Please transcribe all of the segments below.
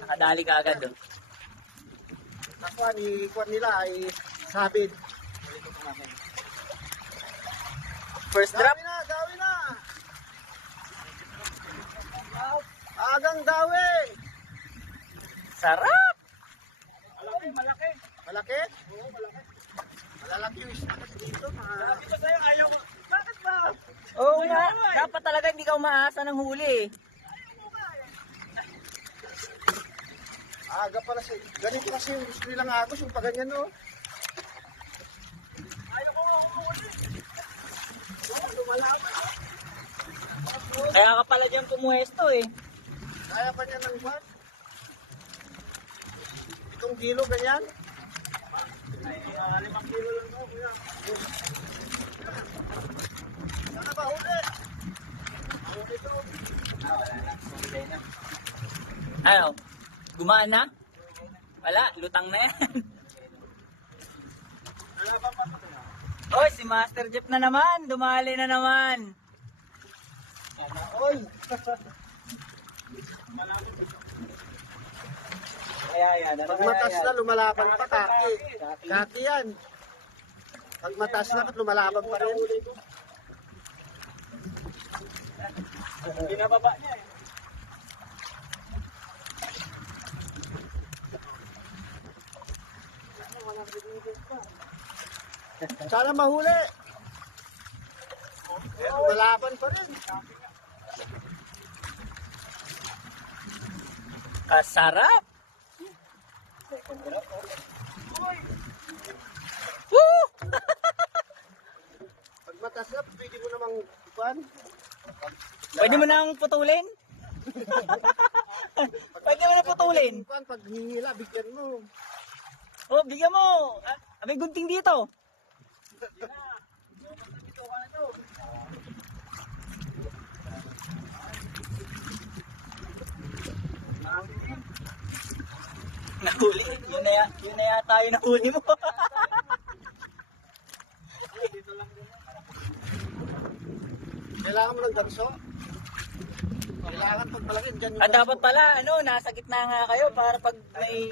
Nakadali ka agad oh. Nakuha ni kuwan nila ay sabit. First drop. Dawi na! Agang dawi! Sarap! Malaki? Oo, malaki. Malalaki yung isda dito. Sabi ko sa'yo, ayaw mo. Bakit ba? Oo nga, dapat talaga hindi ka umaasa ng huli eh. Aga pala siya. Ganito kasi yung gusto nilang agos, yung paganyan no. Ayaw ko ulit. Kaya ka pala dyan pumuesto eh. Kaya pa niya ng buwan. Itong kilo, ganyan. Ay, 5 kilo lang ako. Sana ba huli? Huli ito. Ano? Gumaan na? Wala, lutang na yan. Oy, si Master Jeff na naman. Dumali na naman. Oy! Pag matas na, lumalaban pa, kaki. Kaki yan. Pag matas na, lumalaban pa rin. Binababa niya eh. Sana mahuli. Lumalaban pa rin. Kasarap! Woo! Pag matas na, pwede mo namang ipan. Pwede mo nang putulin? Pwede mo nang putulin? Ipan, pag hihila, bigyan mo. Oh, bigyan mo. May gunting dito. Nahuli. Yun na yata yung nahuli mo. Kailangan mo ng ganso. Kailangan pag malaki, dyan yung Dapat pala, nasa gitna nga kayo para pag may,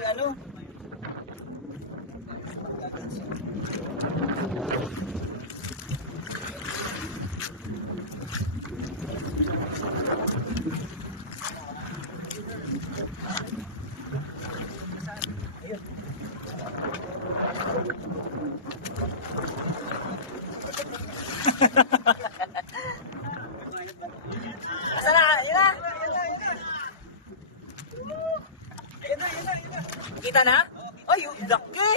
Asa na? Yun na? Kita na? Ay, yung laki!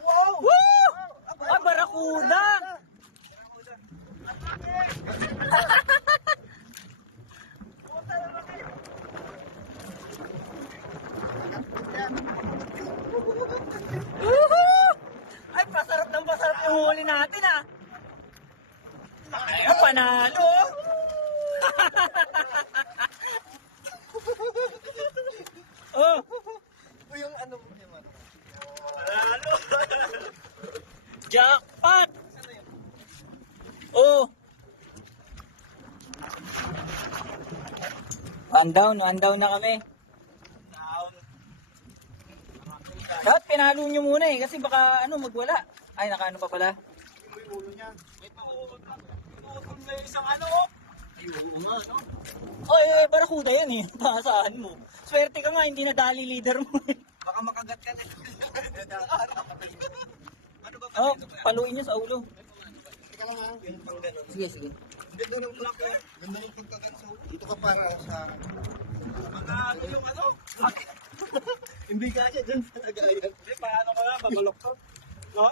Wow! Woo! Ay, barakuda! Woohoo! Ay, pasarap yung huli natin ah! Ay, panalo! Oh! Yung ano mo naman. Jackpot! Oh! One down na kami. Dapat pinalo nyo muna eh, kasi baka magwala. Ay, nakaano pa pala. Yung ulo niya. Inuutol na yung isang Oy, barakuda yan eh. Pasaan mo. Swerte ka nga, hindi nadali leader mo eh. Baka makagat ka na. Ano ba Oh, paluin nyo sa ulo. Teka lang ha. Yung pang ganun. Sige, sige. Hindi doon ang plak eh. Ganda yung pagkagat sa ulo. Dito ka para sa... yung Hindi ka siya dyan sa nagayan. Hindi, paano ka nga? Mamalok to. No?